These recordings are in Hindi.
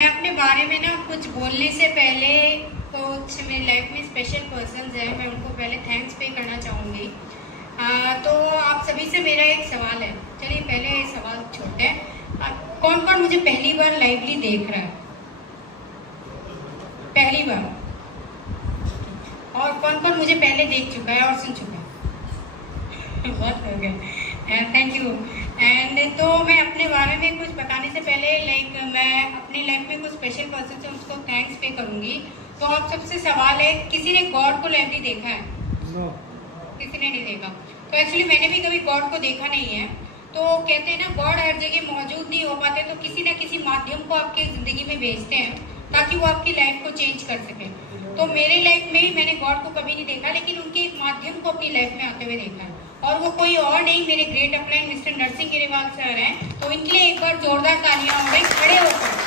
मैं अपने बारे में ना कुछ बोलने से पहले कुछ मेरी लाइफ में स्पेशल पर्सन्स हैं, मैं उनको पहले थैंक्स पे करना चाहूँगी। तो आप सभी से मेरा एक सवाल है। चलिए पहले सवाल छोड़ते हैं। कौन कौन मुझे पहली बार लाइवली देख रहा है? पहली बार। और कौन कौन मुझे पहले देख चुका है और सुन चुका है? बहुत हो गया, थैंक यू। एंड तो मैं अपने बारे में कुछ बताने से पहले मैं अपनी लाइफ में कुछ स्पेशल पर्सन से उसको थैंक्स पे करूंगी। तो आप सबसे सवाल है, किसी ने गॉड को लाइवली देखा है? किसी ने नहीं देखा। तो एक्चुअली मैंने भी कभी गॉड को देखा नहीं है। तो कहते हैं ना, गॉड हर जगह मौजूद नहीं हो पाते, तो किसी ना किसी माध्यम को आपकी जिंदगी में भेजते हैं ताकि वो आपकी लाइफ को चेंज कर सके। तो मेरे लाइफ में मैंने गॉड को कभी नहीं देखा, लेकिन उनके एक माध्यम को अपनी लाइफ में आते हुए देखा है। और वो कोई और नहीं, मेरे great upline mister Narsingh Grewal sir हैं। तो इनके लिए एक बार जोरदार तालियां हो गई, खड़े होकर।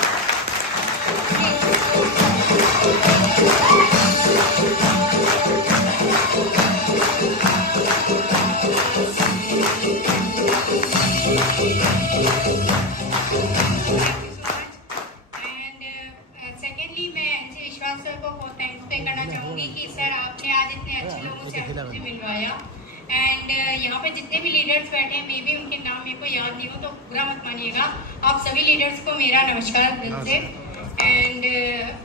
सेकेंडली मैं एनसी विश्वास सर को थैंक्स पे करना चाहूंगी कि सर आपने आज इतने अच्छे लोगों से मुझे मिलवाया। एंड यहाँ पे जितने भी लीडर्स बैठे हैं, मे भी उनके नाम मेरे को याद नहीं हो तो बुरा मत मानिएगा। आप सभी लीडर्स को मेरा नमस्कार दिल से। एंड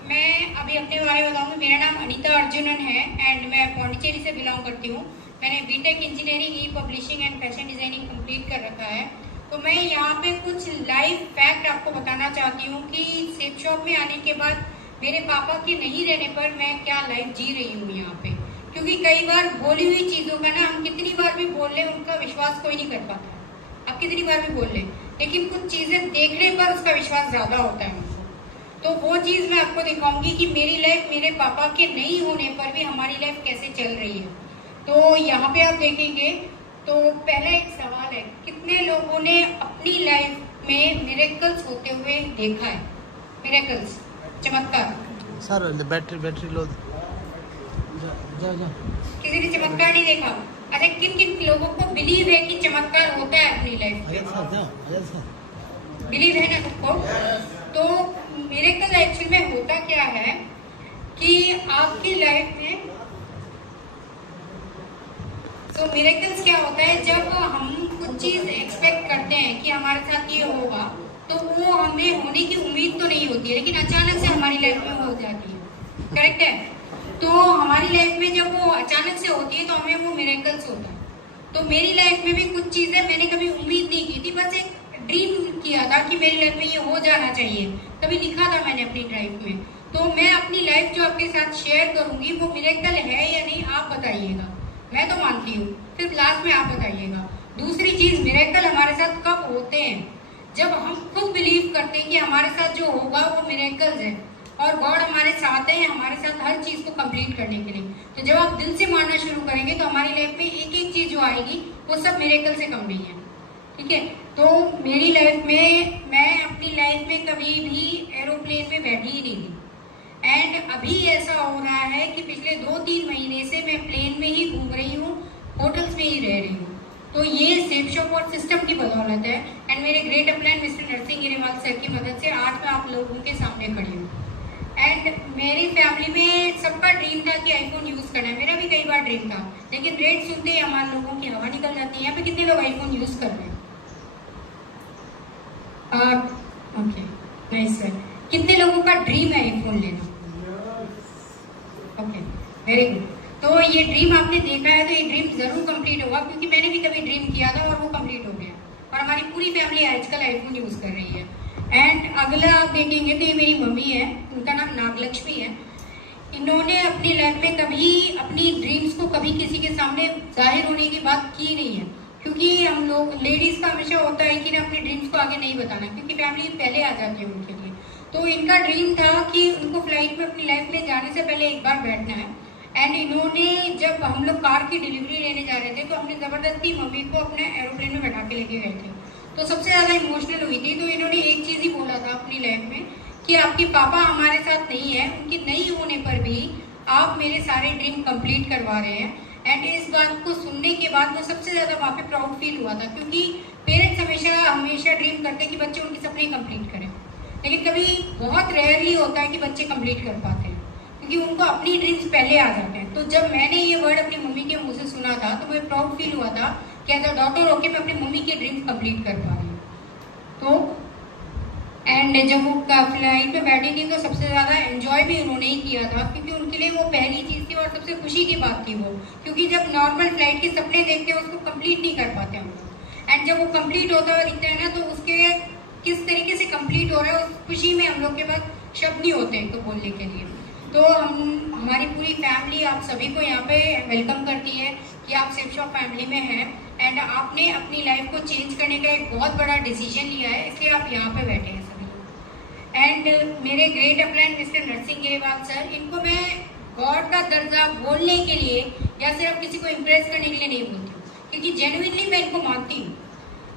मैं अभी अपने बारे में बताऊंगी। मेरा नाम अनीता अर्जुनन है एंड मैं पौंडीचेरी से बिलोंग करती हूँ। मैंने BTech engineering e publishing and fashion designing complete कर रखा है। तो मैं यहाँ पे कुछ लाइव फैक्ट आपको बताना चाहती हूँ कि सेप शॉप में आने के बाद मेरे पापा के नहीं रहने पर मैं क्या लाइफ जी रही हूँ यहाँ पे। क्योंकि कई बार बोली हुई चीजों का ना, हम कितनी बार भी बोल ले उनका विश्वास कोई नहीं कर पाता। आप कितनी बार भी बोल ले, लेकिन कुछ चीजें देखने पर उसका विश्वास ज्यादा होता है। तो वो चीज मैं आपको दिखाऊंगी कि मेरी लाइफ मेरे पापा के नहीं होने पर भी हमारी लाइफ कैसे चल रही है। तो यहाँ पे आप देखेंगे तो पहला एक सवाल है, कितने लोगों ने अपनी लाइफ में मिरेकल्स होते हुए देखा है? मिरेकल्स, चमत्कार। Sir battery low. किसी ने चमत्कार नहीं देखा? अच्छा, किन किन लोगों को बिलीव है कि चमत्कार होता है अपनी लाइफ में? बिलीव है ना सबको? तो मिरेकल एक्चुअली में होता क्या है कि आपकी लाइफ में, तो मिरेकल्स क्या होता है, जब हम कुछ चीज एक्सपेक्ट करते हैं कि हमारे साथ ये होगा, तो वो हमें होने की उम्मीद तो नहीं होती है, लेकिन अचानक से हमारी लाइफ में हो जाती है। करेक्ट है? तो हमारी लाइफ में जब वो अचानक से होती है तो हमें वो मिरेकल्स होता है। तो मेरी लाइफ में भी कुछ चीजें मैंने कभी उम्मीद नहीं की थी, बस एक ड्रीम किया था कि मेरी लाइफ में ये हो जाना चाहिए, कभी लिखा था मैंने अपनी ड्राइव में। तो मैं अपनी लाइफ जो आपके साथ शेयर करूंगी वो मिरेकल है या नहीं, आप बताइएगा। मैं तो मानती हूँ, फिर लास्ट में आप बताइएगा। दूसरी चीज, मिरेकल हमारे साथ कब होते हैं? जब हम खुद बिलीव करते हैं कि हमारे साथ जो होगा वो मिरेकल्स है और गॉड हमारे साथ है, हमारे साथ हर चीज को कंप्लीट करने के लिए। तो जब आप दिल से मानना शुरू करेंगे तो हमारी लाइफ में एक एक चीज जो आएगी वो सब मिरेकल से कम नहीं है। ठीक है? तो मेरी लाइफ में, मैं अपनी लाइफ में कभी भी एरोप्लेन में बैठी ही नहीं थी। एंड अभी ऐसा हो रहा है कि पिछले 2-3 महीने से मैं प्लेन में ही घूम रही हूँ, होटल्स में ही रह रही हूँ। तो ये सेफ शॉप और सिस्टम की बदौलत है एंड मेरे great upline mister Narsingh Grewal sir की मदद से आज मैं आप लोगों के सामने खड़ी हूँ। एंड मेरी फैमिली में सबका ड्रीम था कि आईफोन यूज करना है। मेरा भी कई बार ड्रीम था, लेकिन रेट सुनते ही हमारे लोगों की हवा निकल जाती है। यहाँ पे कितने लोग आईफोन यूज कर रहे हैं? Okay, nice sir. कितने लोगों का ड्रीम है आईफोन लेना? Okay, very good. तो ये ड्रीम आपने देखा है तो ये ड्रीम जरूर कंप्लीट होगा, क्योंकि मैंने भी कभी ड्रीम किया था और वो कंप्लीट हो गया। और हमारी पूरी फैमिली आजकल आईफोन यूज कर रही है। एंड अगला आप देखेंगे तो ये मेरी मम्मी है, उनका नाम नागलक्ष्मी है। इन्होंने अपनी लाइफ में कभी अपनी ड्रीम्स को कभी किसी के सामने जाहिर होने की बात की नहीं है, क्योंकि हम लोग लेडीज का हमेशा होता है कि ना अपनी ड्रीम्स को आगे नहीं बताना, क्योंकि फैमिली पहले आ जाती है उनके लिए। तो इनका ड्रीम था कि उनको फ्लाइट में अपनी लाइफ में जाने से पहले एक बार बैठना है। एंड इन्होंने, जब हम लोग कार की डिलीवरी लेने जा रहे थे तो हमने जबरदस्ती मम्मी को अपने एरोप्लेन में बैठा के लेके गए थे। तो सबसे ज्यादा इमोशनल हुई थी। तो इन्होंने एक चीज ही बोला था अपनी लाइफ में कि आपके पापा हमारे साथ नहीं है, उनके नहीं होने पर भी आप मेरे सारे ड्रीम कंप्लीट करवा रहे हैं। एंड इस बात को सुनने के बाद मुझे सबसे ज्यादा वहाँ पे प्राउड फील हुआ था, क्योंकि पेरेंट्स हमेशा ड्रीम करते हैं कि बच्चे उनके सपने कंप्लीट करें। लेकिन कभी बहुत रेयरली होता है कि बच्चे कंप्लीट कर पाते हैं, क्योंकि उनको अपनी ड्रीम्स पहले आ जाते हैं। तो जब मैंने ये वर्ड अपनी मम्मी के मुंह से सुना था तो मुझे प्राउड फील हुआ था कि एज अ डॉटर होके मैं अपनी मम्मी की ड्रीम्स कंप्लीट कर पा रही हूँ। तो एंड जब वो फ्लाइट में बैठी थी तो सबसे ज़्यादा एंजॉय भी उन्होंने ही किया था, क्योंकि उनके लिए वो पहली चीज़ थी और सबसे खुशी की बात थी वो, क्योंकि जब नॉर्मल फ्लाइट के सपने देखते हैं उसको कंप्लीट नहीं कर पाते हम लोग, एंड जब वो कंप्लीट होता हुआ दिखता है ना तो उसके किस तरीके से कंप्लीट हो रहा है उस खुशी में हम लोग के पास शब्द नहीं होते हैं तो बोलने के लिए। तो हमारी पूरी फैमिली आप सभी को यहाँ पे वेलकम करती है कि आप सेफ शॉप फैमिली में हैं, एंड आपने अपनी लाइफ को चेंज करने का एक बहुत बड़ा डिसीजन लिया है, इसलिए आप यहाँ पे बैठे हैं सभी लोग। एंड मेरे great upline mister Narsingh Grewal sir, इनको मैं गॉड का दर्जा बोलने के लिए या सिर्फ किसी को इम्प्रेस करने के लिए नहीं बोलती हूँ, क्योंकि जेन्युइनली मैं इनको मानती हूँ।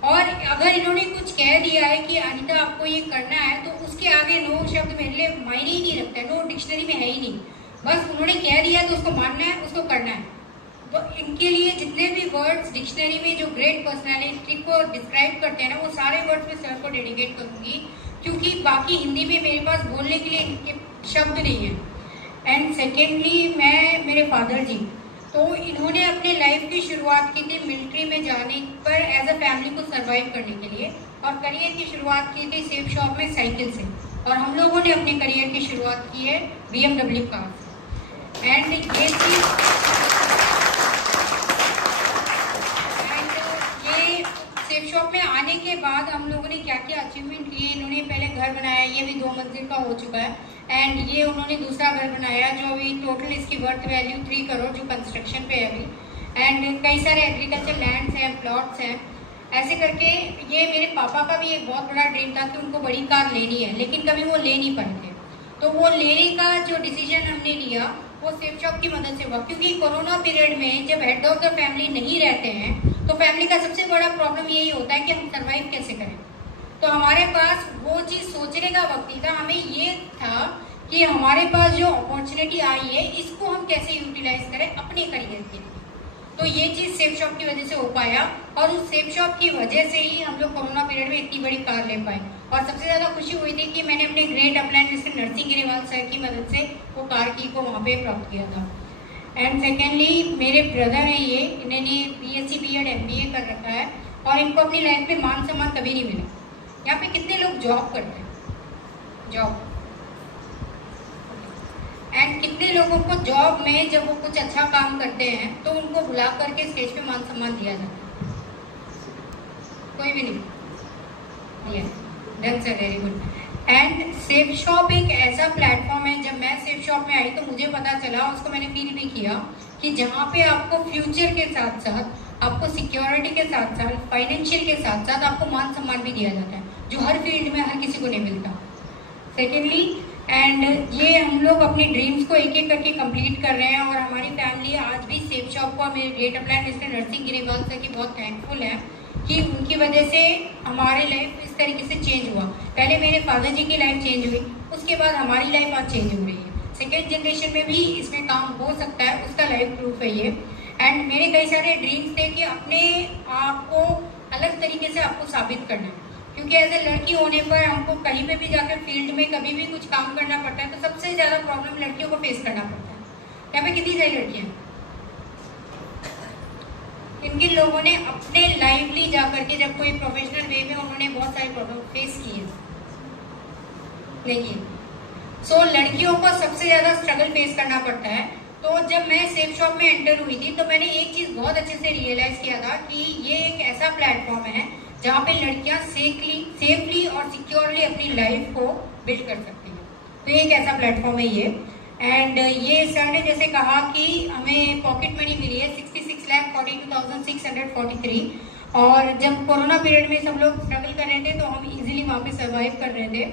और अगर इन्होंने कुछ कह दिया है कि अनीता आपको ये करना है तो उसके आगे नो शब्द मेरे लिए मायने ही नहीं रखता है, नो डिक्शनरी में है ही नहीं। बस उन्होंने कह दिया तो उसको मानना है, उसको करना है। तो इनके लिए जितने भी वर्ड्स डिक्शनरी में जो ग्रेट पर्सनालिटी को डिस्क्राइब करते हैं ना, वो सारे वर्ड्स मैं सर को डेडिकेट करूंगी, क्योंकि बाकी हिंदी में मेरे पास बोलने के लिए इनके शब्द नहीं है। एंड सेकेंडली मैं मेरे फादर जी, तो इन्होंने अपने लाइफ की शुरुआत की थी मिलिट्री में जाने पर एज अ फैमिली को सरवाइव करने के लिए, और करियर की शुरुआत की थी सेफ शॉप में साइकिल से, और हम लोगों ने अपने करियर की शुरुआत की है BMW कार से। एंड ये सेफ शॉप में आने के बाद हम लोगों ने क्या क्या अचीवमेंट किए। इन्होंने पहले घर बनाया, ये भी 2 मंजिल का हो चुका है, एंड ये उन्होंने दूसरा घर बनाया जो अभी टोटल इसकी वर्थ वैल्यू 3 करोड़ जो कंस्ट्रक्शन पे है अभी। एंड कई सारे एग्रीकल्चर लैंड्स हैं, प्लॉट्स हैं, ऐसे करके। ये मेरे पापा का भी एक बहुत बड़ा ड्रीम था कि उनको बड़ी कार लेनी है, लेकिन कभी वो ले नहीं पाए थे। तो वो लेने का जो डिसीजन हमने लिया वो सेफ शॉप की मदद से हुआ, क्योंकि कोरोना पीरियड में जब हेड ऑफ द फैमिली नहीं रहते हैं तो फैमिली का सबसे बड़ा प्रॉब्लम यही होता है कि हम सर्वाइव कैसे करें। तो हमारे पास वो चीज़ सोचने का वक्त नहीं था, हमें ये था कि हमारे पास जो अपॉर्चुनिटी आई है इसको हम कैसे यूटिलाइज करें अपने करियर के लिए। तो ये चीज़ सेफ शॉप की वजह से हो पाया, और उस सेफ शॉप की वजह से ही हम लोग कोरोना पीरियड में इतनी बड़ी कार ले पाए। और सबसे ज़्यादा खुशी हुई थी कि मैंने अपने great upline mister Narsingh Grewal sir की मदद से वो कार की को वहाँ पे प्राप्त किया था। एंड सेकेंडली मेरे ब्रदर हैं, ये इन्होंने BSc B.Ed MBA कर रखा है, और इनको अपनी लाइफ में मान सम्मान कभी नहीं मिला। यहाँ पे कितने लोग जॉब करते हैं, जॉब, एंड कितने लोगों को जॉब में जब वो कुछ अच्छा काम करते हैं तो उनको बुला करके स्टेज पे मान सम्मान दिया जाता है? कोई भी नहीं। Done sir, very good. And Safe shop एक ऐसा प्लेटफॉर्म है, जब मैं सेफ शॉप में आई तो मुझे पता चला, उसको मैंने फील भी किया, कि जहाँ पे आपको फ्यूचर के साथ साथ आपको सिक्योरिटी के साथ साथ फाइनेंशियल के साथ साथ आपको मान सम्मान भी दिया जाता है, जो हर फील्ड में हर किसी को नहीं मिलता। सेकेंडली एंड ये हम लोग अपने ड्रीम्स को एक एक करके कंप्लीट कर रहे हैं, और हमारी फैमिली आज भी सेफ शॉप को, मेरे great upline mister Narsingh Grewal sir की बहुत थैंकफुल है कि उनकी वजह से हमारी लाइफ इस तरीके से चेंज हुआ। पहले मेरे फादर जी की लाइफ चेंज हुई, उसके बाद हमारी लाइफ आज चेंज हो रही है। सेकेंड जनरेशन में भी इसमें काम हो सकता है, उसका लाइफ प्रूफ है ये। एंड मेरे कई सारे ड्रीम्स थे कि अपने आप को अलग तरीके से आपको साबित करना है, क्योंकि एज ए लड़की होने पर हमको कहीं पे भी जाकर फील्ड में कभी भी कुछ काम करना पड़ता है, तो सबसे ज़्यादा प्रॉब्लम लड़कियों को फेस करना पड़ता है। यहाँ पे कितनी सारी लड़कियाँ, इनके लोगों ने अपने लाइवली जाकर के जब कोई प्रोफेशनल वे में उन्होंने बहुत सारे प्रॉब्लम फेस किए, देखिए। सो लड़कियों को सबसे ज़्यादा स्ट्रगल फेस करना पड़ता है। तो जब मैं सेफ शॉप में एंटर हुई थी तो मैंने एक चीज़ बहुत अच्छे से रियलाइज़ किया था कि ये एक ऐसा प्लेटफॉर्म है जहाँ पे लड़कियाँ सेफली और सिक्योरली अपनी लाइफ को बिल्ड कर सकती हैं। तो एक ऐसा प्लेटफॉर्म है ये। एंड ये सर ने जैसे कहा कि हमें पॉकेट मनी मिली है 66,42,643, और जब कोरोना पीरियड में सब लोग स्ट्रगल कर रहे थे तो हम इजीली वहाँ पे सर्वाइव कर रहे थे।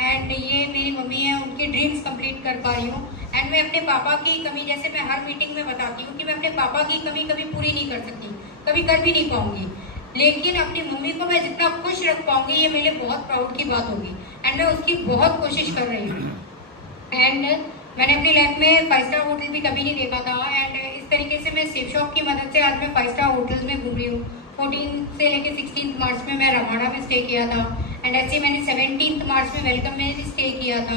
एंड ये मेरी मम्मी है, उनकी ड्रीम्स कंप्लीट कर पा रही हूँ। एंड मैं अपने पापा की कमी, जैसे मैं हर मीटिंग में बताती हूँ कि मैं अपने पापा की कमी कभी पूरी नहीं कर सकती, कभी कर भी नहीं पाऊंगी, लेकिन अपनी मम्मी को मैं जितना खुश रख पाऊंगी ये मेरे लिए बहुत प्राउड की बात होगी। एंड मैं उसकी बहुत कोशिश कर रही हूँ। एंड मैंने अपनी लाइफ में 5 स्टार होटल भी कभी नहीं देखा था, एंड इस तरीके से मैं सेफ शॉप की मदद से आज मैं 5 स्टार होटल्स में घूम रही हूँ। 14 से लेकर 16 मार्च में मैं रमाड़ा में स्टे किया था। एंड ऐसे मैंने 17 मार्च में वेलकम में स्टे किया था।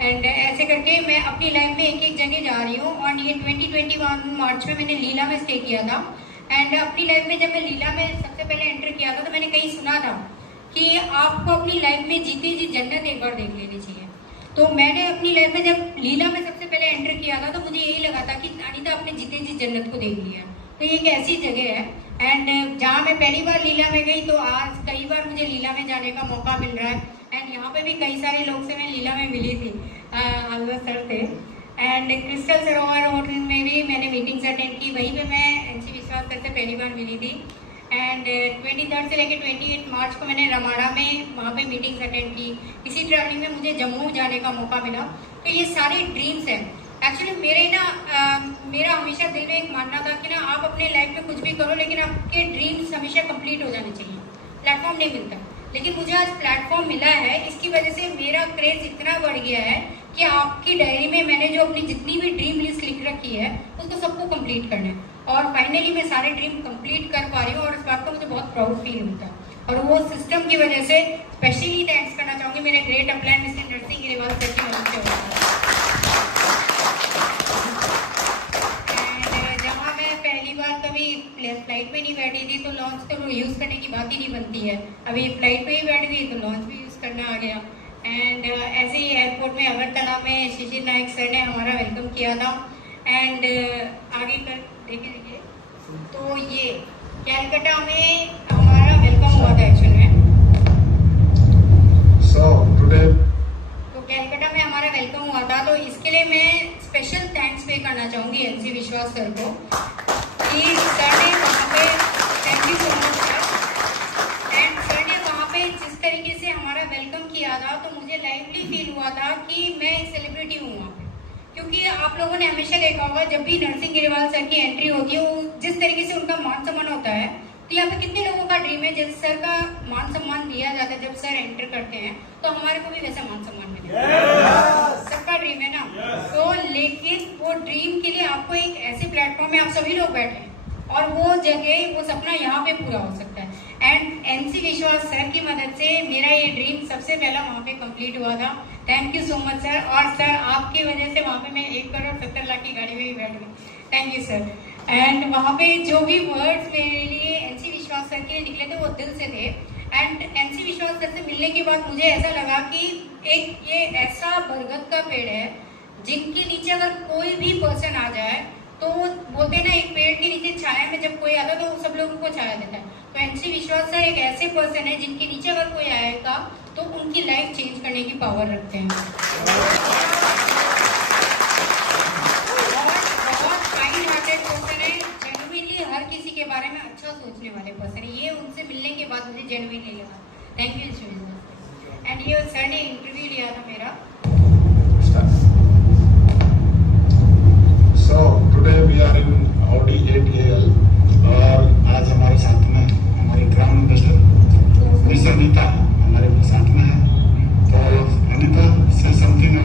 एंड ऐसे करके मैं अपनी लाइफ में एक एक जगह जा रही हूँ। और ये 2021 मार्च में मैंने लीला में स्टे किया था। एंड अपनी लाइफ में जब मैं लीला में सबसे पहले एंटर किया था तो मैंने कहीं सुना था कि आपको अपनी लाइफ में जीते जी जन्नत एक बार देख लेनी चाहिए। तो मैंने अपनी लाइफ में जब लीला में सबसे पहले एंटर किया था तो मुझे यही लगा था कि अनीता अपने जीते जी जन्नत को देख लिया। तो ये एक ऐसी जगह है एंड जहाँ मैं पहली बार लीला में गई तो आज कई बार मुझे लीला में जाने का मौका मिल रहा है। एंड यहाँ पे भी कई सारे लोग से मैं लीला में मिली थी, आलवा सर थे। एंड क्रिस्टल सरोवर होटल में भी मैंने मीटिंग्स अटेंड की, वहीं पे मैं एनसी विश्वास सर से पहली बार मिली थी। एंड 23 से लेकर 28 मार्च को मैंने रमाड़ा में वहाँ पे मीटिंग्स अटेंड की। इसी ट्रैवलिंग में मुझे जम्मू जाने का मौका मिला। तो ये सारे ड्रीम्स हैं। एक्चुअली मेरा हमेशा दिल में एक मानना था कि ना आप अपने लाइफ में कुछ भी करो लेकिन आपके ड्रीम्स हमेशा कंप्लीट हो जाने चाहिए। प्लेटफॉर्म नहीं मिलता, लेकिन मुझे आज प्लेटफॉर्म मिला है। इसकी वजह से मेरा क्रेज इतना बढ़ गया है कि आपकी डायरी में मैंने जो अपनी जितनी भी ड्रीम लिस्ट लिख रखी है उसको सबको कंप्लीट करना है। और फाइनली मैं सारे ड्रीम कंप्लीट कर पा रही हूँ और इस बात का मुझे बहुत प्राउड फील होता है। और वो सिस्टम की वजह से स्पेशली थैंक्स करना चाहूँगी मेरे great upline mister Narsingh Grewal sir की मदद से होता है। एंड जहाँ मैं पहली बार कभी फ्लाइट में नहीं बैठी थी तो लॉन्च तो यूज़ करने की बात ही नहीं बनती है। अभी फ्लाइट पे ही बैठ गई तो लॉन्च भी यूज़ करना आ गया। एंड ऐसे ही एयरपोर्ट में अगरतला में शिशिर नायक सर ने हमारा वेलकम किया था। एंड आगे कर देखिए तो ये कैलकाटा में हमारा वेलकम हुआ था एक्चुअल में। तो कैलकाटा में हमारा वेलकम हुआ था तो इसके लिए मैं स्पेशल थैंक्स पे करना चाहूँगी एनसी विश्वास सर को कि सर ने वहाँ पे thank you so much sir. And sir ने वहाँ पे जिस तरीके से हमारा वेलकम किया था तो मुझे लाइवली फील हुआ था कि मैं एक सेलिब्रिटी हूँ वहाँ पे। क्योंकि आप लोगों ने हमेशा देखा होगा जब भी नरसिंह गिरीवाल सर की एंट्री होती है वो जिस तरीके से उनका मान सम्मान होता है तो यहाँ पे कितने लोगों का ड्रीम है जब सर का मान सम्मान दिया जाता है, जब सर एंटर करते हैं तो हमारे को भी वैसा मान सम्मान मिलेगा। सबका ड्रीम है ना। तो लेकिन वो ड्रीम के लिए आपको एक ऐसे प्लेटफॉर्म में आप सभी लोग बैठे हैं और वो जगह वो सपना यहाँ पे पूरा हो सकता है। एंड एनसी विश्वास सर की मदद से मेरा ये ड्रीम सबसे पहला वहाँ पे कंप्लीट हुआ था। Thank you so much sir. और सर आपकी वजह से वहाँ पे मैं 1,70,00,000 की गाड़ी में भी बैठ गई। Thank you sir. एंड वहाँ पे जो भी वर्ड्स मेरे लिए एनसी विश्वास सर के लिए निकले थे वो दिल से थे। एंड एनसी विश्वास सर से मिलने के बाद मुझे ऐसा लगा कि एक ये ऐसा बरगद का पेड़ है जिनके नीचे अगर कोई भी पर्सन आ जाए तो बोलते हैं ना एक पेड़ के नीचे छाया में जब कोई आता है तो सब लोगों को छाया देता है। तो एनसी विश्वास सर एक ऐसे पर्सन है जिनके नीचे अगर कोई आएगा तो उनकी लाइफ चेंज करने की पावर रखते हैं। बहुत काइंड हार्टेड पर्सन है, जेन्युइनली हर किसी के बारे में अच्छा सोचने वाले पर्सन है। ये उनसे मिलने के बाद मुझे जेन्युइनली लगा। थैंक यू एनसी विश्वास। एंड ये सर ने इंटरव्यू लिया था मेरा। So today we are in Audi 8AL और आज हमारे साथ में हमारी ग्राउंड एम्बेसडर मिस अनीता हमारे साथ में है। तो अनीता से समथिंग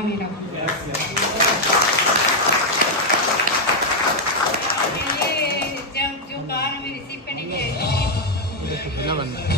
सपना मेरा था। ये जब जो कार हमें रिसीव करने के पहला बंदा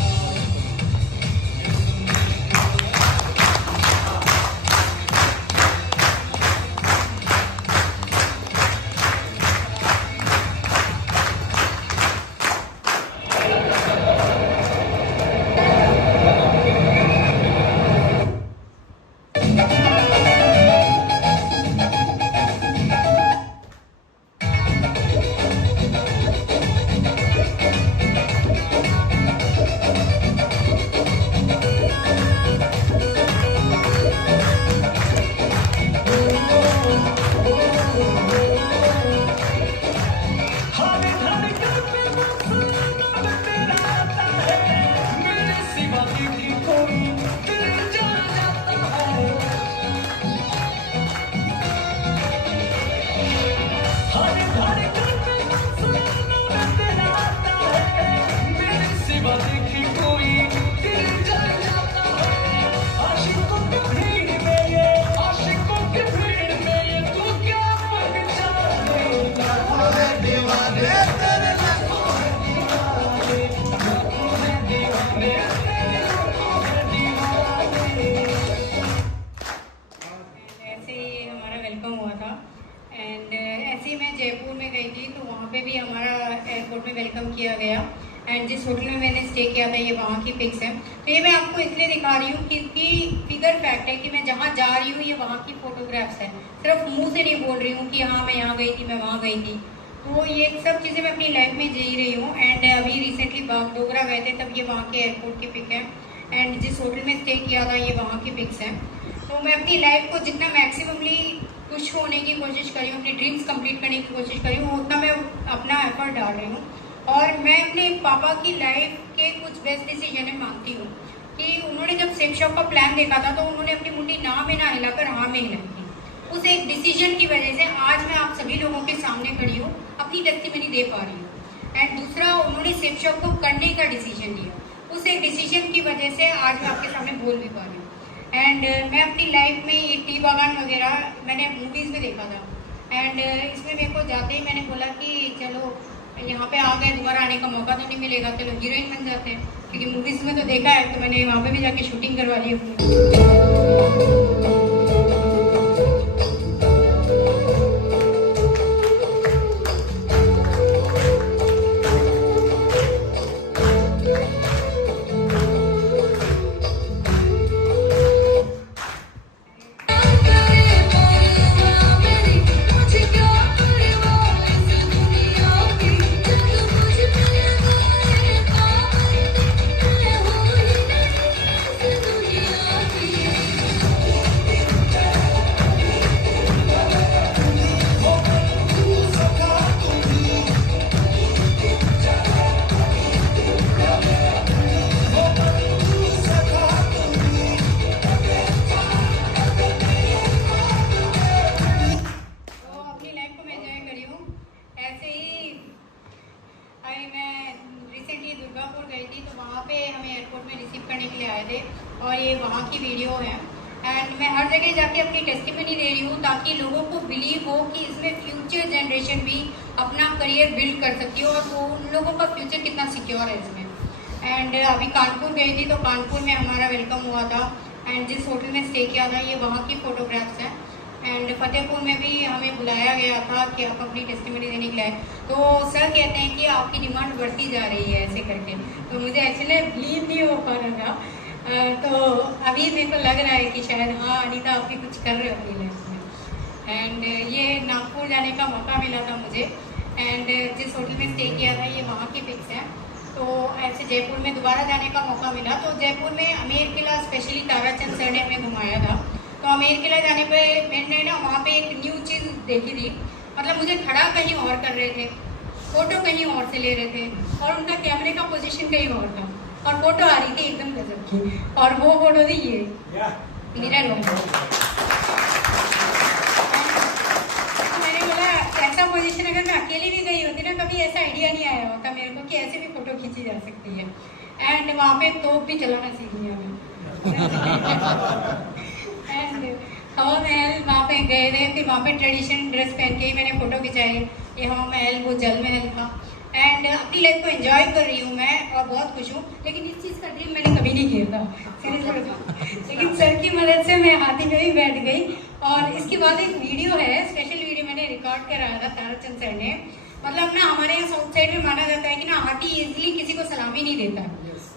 जयपुर में गई थी तो वहाँ पे भी हमारा एयरपोर्ट में वेलकम किया गया। एंड जिस होटल में मैंने स्टे किया था ये वहाँ की पिक्स है। तो ये मैं आपको इसलिए दिखा रही हूँ क्योंकि फिगर फैक्ट है कि मैं जहाँ जा रही हूँ ये वहाँ की फोटोग्राफ्स है, सिर्फ मुंह से नहीं बोल रही हूँ कि हाँ मैं यहाँ गई थी, मैं वहाँ गई थी। तो ये सब चीज़ें मैं अपनी लाइफ में जी रही हूँ। एंड अभी रिसेंटली बागडोगरा गए थे तब ये वहाँ के एयरपोर्ट की पिक है। एंड जिस होटल में स्टे किया था ये वहाँ की पिक्स हैं। तो मैं अपनी लाइफ को जितना मैक्सिममली खुश होने की कोशिश करी हूँ, अपनी ड्रीम्स कंप्लीट करने की कोशिश करी हूँ, उतना मैं अपना एफर्ट डाल रही हूँ। और मैं अपने पापा की लाइफ के कुछ बेस्ट डिसीजन मानती हूँ कि उन्होंने जब सेक शॉप का प्लान देखा था तो उन्होंने अपनी मुंडी ना में ना हिलाकर हाँ में हिलाई थी। उस एक डिसीजन की वजह से आज मैं आप सभी लोगों के सामने खड़ी हूँ, अपनी टेस्टिमनी दे पा रही हूँ। एंड दूसरा, उन्होंने सेक शॉप को करने का डिसीजन लिया, उस एक डिसीजन की वजह से आज मैं आपके सामने बोल भी पा रही हूँ। एंड मैं अपनी लाइफ में ये टी बागान वगैरह मैंने मूवीज़ में देखा था। एंड इसमें मेरे को जाते ही मैंने बोला कि चलो यहाँ पे आ गए, दोबारा आने का मौका तो नहीं मिलेगा, चलो हीरोइन बन जाते हैं, क्योंकि मूवीज़ में तो देखा है। तो मैंने वहाँ पे भी जाके शूटिंग करवा ली अपनी। और ये वहाँ की वीडियो है। एंड मैं हर जगह जाके अपनी टेस्टिमनी दे रही हूँ ताकि लोगों को बिलीव हो कि इसमें फ्यूचर जनरेशन भी अपना करियर बिल्ड कर सकती है और वो उन लोगों का फ्यूचर कितना सिक्योर है इसमें। एंड अभी कानपुर गई थी तो कानपुर में हमारा वेलकम हुआ था। एंड जिस होटल में स्टे किया था ये वहाँ की फोटोग्राफ्स हैं। एंड फतेहपुर में भी हमें बुलाया गया था कि आप अपनी टेस्टिमनी देने के लिए। तो सर कहते हैं कि आपकी डिमांड बढ़ती जा रही है ऐसे करके। तो मुझे एक्चुअली बिलीव नहीं हो पा रहा था। तो अभी मेरे को लग रहा है कि शायद हाँ अनीता आप भी कुछ कर रहे हो अपनी लाइफ में। एंड ये नागपुर जाने का मौका मिला था मुझे। एंड जिस होटल में स्टे किया था ये वहाँ की पिक्स हैं। तो ऐसे जयपुर में दोबारा जाने का मौका मिला तो जयपुर में अमेर किला स्पेशली ताराचंद सर ने हमें घुमाया था। तो अमेर किला जाने पे मैंने ना वहाँ पे एक न्यू चीज़ देखी थी। मतलब मुझे खड़ा कहीं और कर रहे थे, फोटो कहीं और से ले रहे थे और उनका कैमरे का पोजीशन कहीं और था और फोटो आ रही थी एकदम गजब की। और वो फोटो थी ये मेरा लोग। मैंने बोला ऐसा पोजीशन अगर मैं अकेली भी गई होती ना कभी ऐसा आइडिया नहीं आया होता मेरे को कि ऐसे भी फोटो खींची जा सकती है। एंड वहाँ पे तोप भी चलाना सीख लिया मैं। एंड हवा महल वहाँ पे गए थे, फिर वहाँ पे ट्रेडिशनल ड्रेस पहन के ही मैंने फोटो खिंचाई। ये हवा महल वो जल महल था। एंड अपनी लाइफ को एंजॉय कर रही हूँ मैं और बहुत खुश हूँ। लेकिन इस चीज़ का ड्रीम मैंने कभी नहीं किया था, लेकिन सर की मदद से मैं हाथी पे ही बैठ गई। और इसके बाद एक वीडियो है, स्पेशल वीडियो मैंने रिकॉर्ड कराया था ताराचंद सर ने। मतलब ना हमारे यहाँ साउथ साइड में माना जाता है कि ना हाथी इजीली किसी को सलामी नहीं देता है।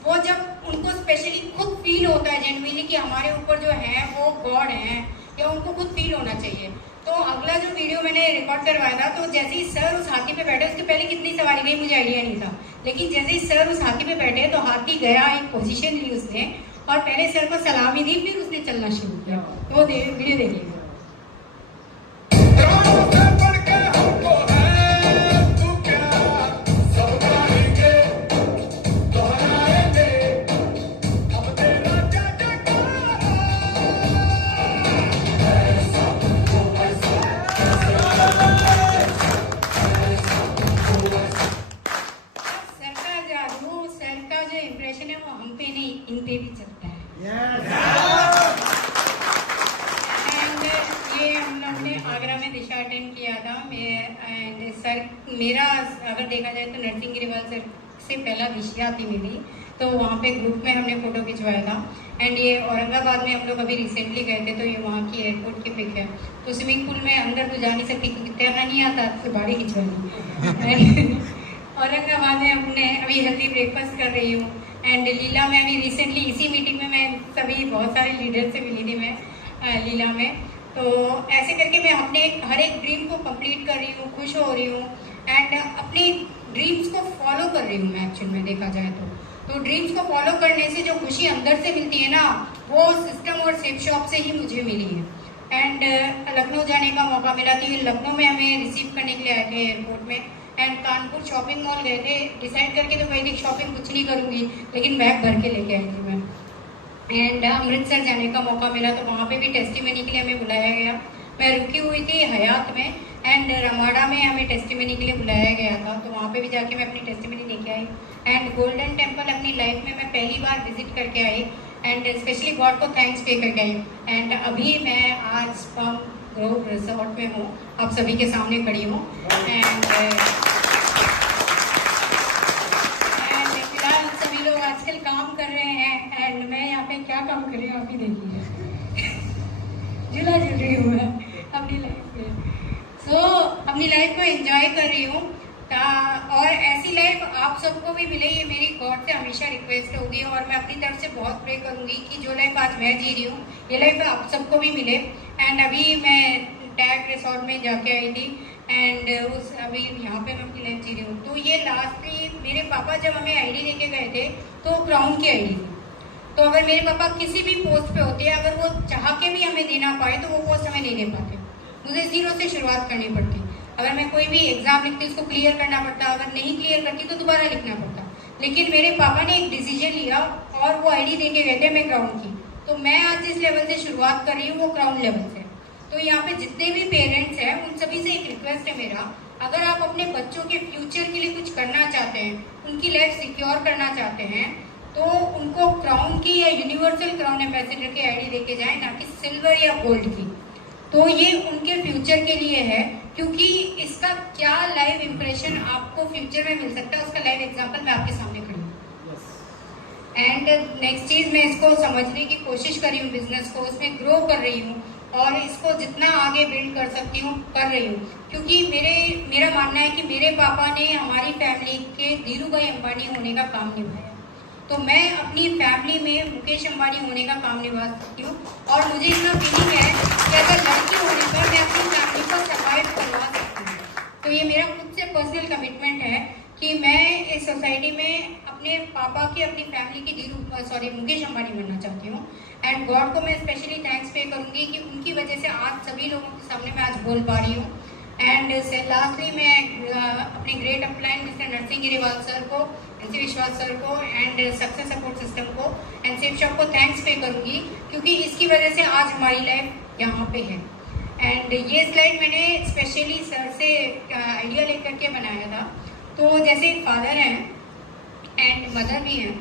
वो जब उनको स्पेशली खुद फील होता है जेन्युइनली कि हमारे ऊपर जो है वो गॉड है, या उनको खुद फील होना चाहिए। तो अगला जो वीडियो मैंने रिकॉर्ड करवाया था, तो जैसे ही सर उस हाथी पे बैठे, उसके पहले कितनी सवारी गई मुझे आइडिया नहीं था, लेकिन जैसे ही सर उस हाथी पे बैठे तो हाथी गया, एक पोजीशन ली उसने और पहले सर को सलामी दी, फिर उसने चलना शुरू किया। तो वो वीडियो देखिएगा। इन पे भी चलता है। एंड ये हम लोग ने आगरा में दिशा अटेंड किया था। एंड सर मेरा अगर देखा जाए तो नरसिंह गिरीवाल सर से पहला विषया थी मेरी, तो वहाँ पे ग्रुप में हमने फोटो खिंचवाया था। एंड ये औरंगाबाद में हम लोग अभी रिसेंटली गए थे, तो ये वहाँ की एयरपोर्ट की पिक है। तो स्विमिंग पूल में अंदर तो जा नहीं सकती क्योंकि तैरना नहीं आता, तो बाड़ी खिंचवाई। औरंगाबाद में हमने अभी हेल्दी ब्रेकफास्ट कर रही हूँ। एंड लीला में अभी रिसेंटली इसी मीटिंग में मैं सभी बहुत सारे लीडर से मिली थी मैं लीला में। तो ऐसे करके मैं अपने हर एक ड्रीम को कंप्लीट कर रही हूँ, खुश हो रही हूँ एंड अपने ड्रीम्स को फॉलो कर रही हूँ मैं एक्चुअल में देखा जाए तो ड्रीम्स को फॉलो करने से जो खुशी अंदर से मिलती है ना, वो सिस्टम और सेफ शॉप से ही मुझे मिली है। एंड लखनऊ जाने का मौका मिला, तो ये लखनऊ में हमें रिसीव करने के लिए आए थे एयरपोर्ट में। एंड कानपुर शॉपिंग मॉल गए थे, डिसाइड करके तो वैदिक शॉपिंग कुछ नहीं करूँगी, लेकिन बैग भर के लेके आई थी मैं। एंड अमृतसर जाने का मौका मिला, तो वहाँ पे भी टेस्टिमनी के लिए हमें बुलाया गया। मैं रुकी हुई थी हयात में एंड रमाडा में हमें टेस्टिमनी के लिए बुलाया गया था, तो वहाँ पे भी जाके मैं अपनी टेस्टिमनी लेके आई। एंड गोल्डन टेम्पल अपनी लाइफ में मैं पहली बार विजिट करके आई एंड स्पेशली गॉड को थैंक्स पे करके आई। एंड अभी मैं आज स्पर्म ग्रोव रिसोर्ट में हूँ, आप सभी के सामने खड़ी हूँ। एंड फिलहाल सभी लोग आजकल काम कर रहे हैं एंड मैं यहाँ पे क्या काम कर रही हूँ आप ही देखिए। झूला झूल रही हूँ मैं अपनी लाइफ में। सो अपनी लाइफ को एंजॉय कर रही हूँ और ऐसी लाइफ आप सबको भी मिले, ये मेरी गॉड से हमेशा रिक्वेस्ट होगी। और मैं अपनी तरफ से बहुत प्रे करूँगी कि जो लाइफ आज मैं जी रही हूँ, ये लाइफ आप सबको भी मिले। एंड अभी मैं टैग रिसोर्ट में जाके आई थी एंड अभी यहाँ पे मैं अपनी लाइफ जी रही हूँ। तो ये लास्टली मेरे पापा जब हमें आईडी लेके गए थे, तो क्राउन की आईडी थी। तो अगर मेरे पापा किसी भी पोस्ट पे होते, अगर वो चाह के भी हमें देना पाए, तो वो पोस्ट हमें नहीं दे पाते। मुझे जीरो से शुरुआत करनी पड़ती। अगर मैं कोई भी एग्जाम लिखती उसको क्लियर करना पड़ता, अगर नहीं क्लियर करती तो दोबारा लिखना पड़ता। लेकिन मेरे पापा ने एक डिसीजन लिया और वो आईडी देके गए थे मैं क्राउन की। तो मैं आज जिस लेवल से शुरुआत कर रही हूँ वो क्राउन लेवल से। तो यहाँ पे जितने भी पेरेंट्स हैं उन सभी से एक रिक्वेस्ट है मेरा, अगर आप अपने बच्चों के फ्यूचर के लिए कुछ करना चाहते हैं, उनकी लाइफ सिक्योर करना चाहते हैं, तो उनको क्राउन की या यूनिवर्सल क्राउन एम्बेसडर की आईडी देके जाएं, ना कि सिल्वर या गोल्ड की। तो ये उनके फ्यूचर के लिए है, क्योंकि इसका क्या लाइव इंप्रेशन आपको फ्यूचर में मिल सकता है, उसका लाइव एग्जांपल मैं आपके सामने खड़ी हूँ। एंड नेक्स्ट चीज, मैं इसको समझने की कोशिश कर रही हूँ, बिजनेस को उसमें ग्रो कर रही हूँ और इसको जितना आगे बिल्ड कर सकती हूँ कर रही हूँ। क्योंकि मेरा मानना है कि मेरे पापा ने हमारी फैमिली के धीरू भाई अंबानी होने का काम निभाया, तो मैं अपनी फैमिली में मुकेश अंबानी होने का काम निभा सकती हूँ। और मुझे इतना फीलिंग है कि अगर लड़की होने पर मैं अपनी फैमिली को सर्वाइव करवा सकती हूँ। तो ये मेरा खुद से पर्सनल कमिटमेंट है कि मैं इस सोसाइटी में अपने पापा की, अपनी फैमिली की मुकेश अंबानी बनना चाहती हूँ। एंड गॉड को मैं स्पेशली थैंक्स पे करूँगी कि उनकी वजह से आज सभी लोगों के सामने मैं आज बोल पा रही हूँ। एंड लास्टली मैं अपने great upline mister Narsingh Grewal sir को, एनसी विश्वास सर को एंड सक्सेस सपोर्ट सिस्टम को एंड सेफ शॉप को थैंक्स पे करूँगी, क्योंकि इसकी वजह से आज हमारी लाइफ यहाँ पे है। एंड ये स्लाइड मैंने स्पेशली सर से आइडिया लेकर के बनाया था। तो जैसे फादर हैं एंड मदर भी हैं,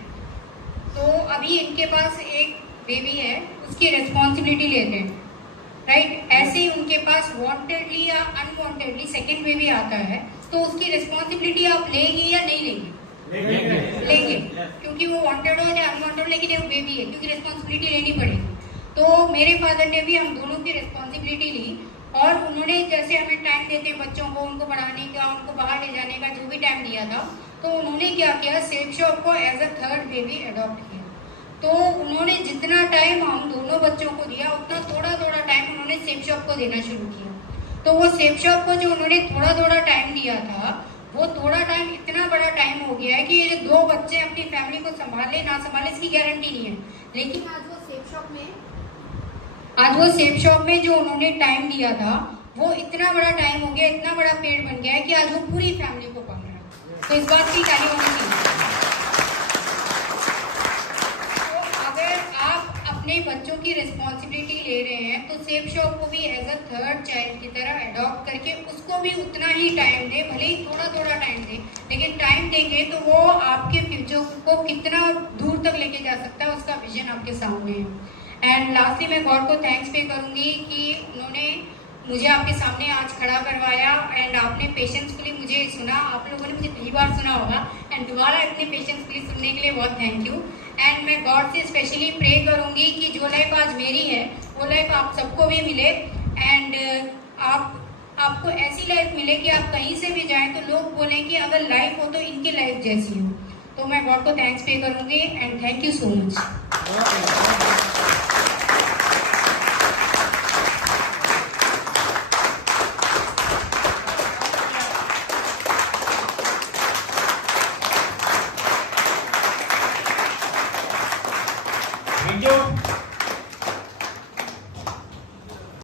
तो अभी इनके पास एक बेबी है, उसकी रिस्पॉन्सिबिलिटी लेते हैं। राइट। ऐसे ही उनके पास वांटेडली या अनवांटेडली सेकंड बेबी आता है, तो उसकी रिस्पॉन्सिबिलिटी आप लेंगे या नहीं लेंगे? लेंगे, क्योंकि वो वांटेड हो या अनवांटेड, लेकिन वो बेबी है, क्योंकि रिस्पॉन्सिबिलिटी लेनी पड़ेगी। तो मेरे फादर ने भी हम दोनों की रिस्पॉन्सिबिलिटी ली, और उन्होंने जैसे हमें टाइम देते हैं बच्चों को, उनको पढ़ाने का, उनको बाहर ले जाने का, जो भी टाइम दिया था, तो उन्होंने क्या किया, सेफ शॉप को as a third baby adopt किया। तो उन्होंने जितना टाइम हम दोनों बच्चों को दिया, उतना थोड़ा थोड़ा टाइम उन्होंने सेफ शॉप को देना शुरू किया। तो वो सेफ शॉप को जो उन्होंने थोड़ा थोड़ा टाइम दिया था, वो थोड़ा टाइम इतना बड़ा टाइम हो गया है कि ये 2 बच्चे अपनी फैमिली को संभाले ना संभाले इसकी गारंटी नहीं है। लेकिन आज वो सेफ शॉप में जो उन्होंने टाइम दिया था, वो इतना बड़ा टाइम हो गया, इतना बड़ा पेड़ बन गया है कि आज वो पूरी फैमिली को पाल रहा है। तो इस बात की तारीफ होनी चाहिए। तो अगर आप अपने बच्चों की रिस्पॉन्सिबिलिटी ले रहे हैं, तो सेफ शॉप को भी एज अ थर्ड चाइल्ड की तरह अडॉप्ट करके उसको भी उतना ही टाइम दे, भले ही थोड़ा थोड़ा टाइम दे, लेकिन टाइम देंगे तो वो आपके फ्यूचर को कितना दूर तक लेके जा सकता है, उसका विजन आपके सामने है। एंड लास्टली मैं गॉड को थैंक्स पे करूंगी कि उन्होंने मुझे आपके सामने आज खड़ा करवाया, एंड आपने पेशेंसफुली मुझे सुना। आप लोगों ने मुझे कई बार सुना होगा, एंड दोबारा इतने पेशेंसफुली सुनने के लिए बहुत थैंक यू। एंड मैं गॉड से स्पेशली प्रे करूंगी कि जो लाइफ आज मेरी है, वो लाइफ आप सबको भी मिले, एंड आपको ऐसी लाइफ मिले कि आप कहीं से भी जाएं तो लोग बोलें कि अगर लाइफ हो तो इनकी लाइफ जैसी हो। तो मैं गॉड को थैंक्स पे करूंगी, and thank you so much.